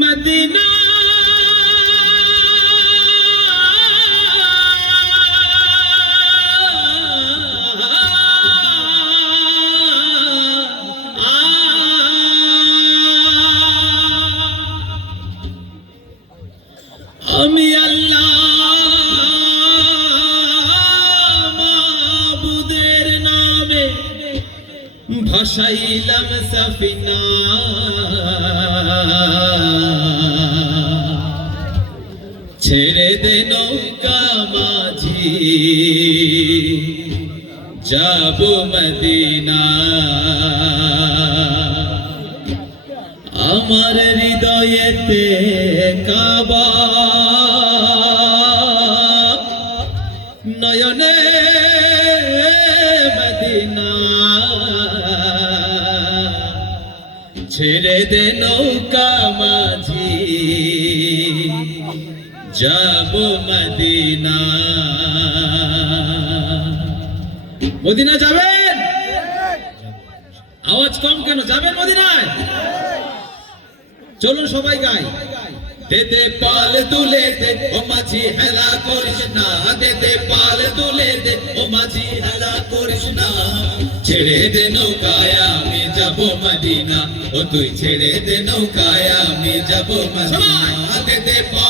Medina. আমি আল্লাহ ভাসাইলাম সাফিনা। ছেড়ে দে নৌকা মাঝি যাব মদিনা। আমার হৃদয়েতে কাবা নয়নে মদিনা। ছেড়ে দে নৌকা মাঝি। যাব মদিনা। মদিনা যাবেন? আওয়াজ কম কেন? যাবেন মদিনায়? চলুন সবাই গাই। দে দে পাল তুলে দে ও মাঝি হেলা করিস না। দেদে দে পাল তুলে দে ও মাঝি হেলা করিস না। ছেড়ে দে নৌকায় আমি যাব মদিনা। ও তুই ছেড়ে দে নৌকায় আমি যাব মদিনা। দেদে দে পাল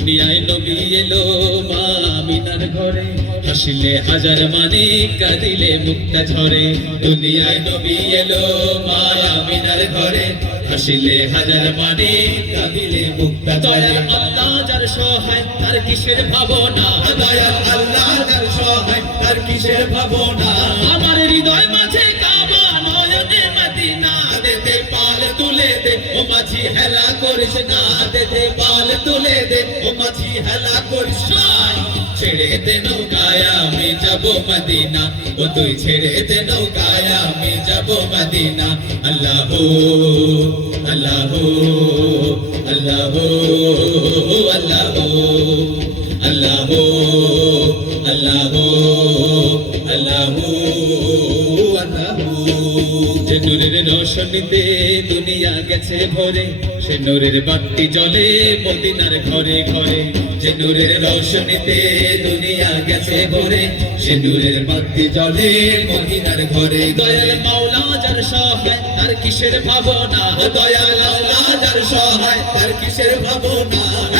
দুনিয়ায় নবী এলো মা আমিনার ঘরে। হাসিলে হাজার মানে কাঁদিলে মুক্তা ঝরে। দুনিয়ায় নবী এলো মা আমিনার ঘরে। হাসিলে হাজার মানে কাঁদিলে মুক্তা ঝরে। আল্লাহ যার সহায় তার কিসের ভাবনা? দয়াল আল্লাহ যার সহায় তার কিসের ভাবনা? আমার হৃদয় মাঝে দে, ও মাঝি হেলা করিস না দেতে পাল তুলে দে, ও মাঝি হেলা করিস ছেড়ে দে নৌকায়, আমি যাব মদিনা। ও তুই ছেড়ে দে নৌকায়, আমি যাব মদিনা। আল্লাহ আল্লাহ আল্লাহ আল্লাহ আল্লাহ আল্লাহ আল্লাহ আল্লাহ। যে রোশনীতে দুনিয়া গেছে ভরে। সে নূরের বাতি জ্বলে মদিনার ঘরে ঘরে। যে নূরের রোশনীতে দুনিয়া গেছে ভরে, সে নূরের বাতি জ্বলে মদিনার ঘরে। দয়াল মাওলা যার সহায়, তার কিসের ভাবনা? দয়াল মাওলা যার সহায়, তার কিসের ভাবনা?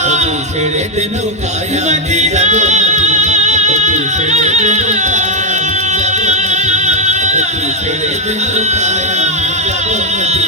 તું છેડે તેનો કાયા નથી જાગો તું છેડે તેનો કાયા જાગો નથી તું છેડે તેનો કાયા જાગો નથી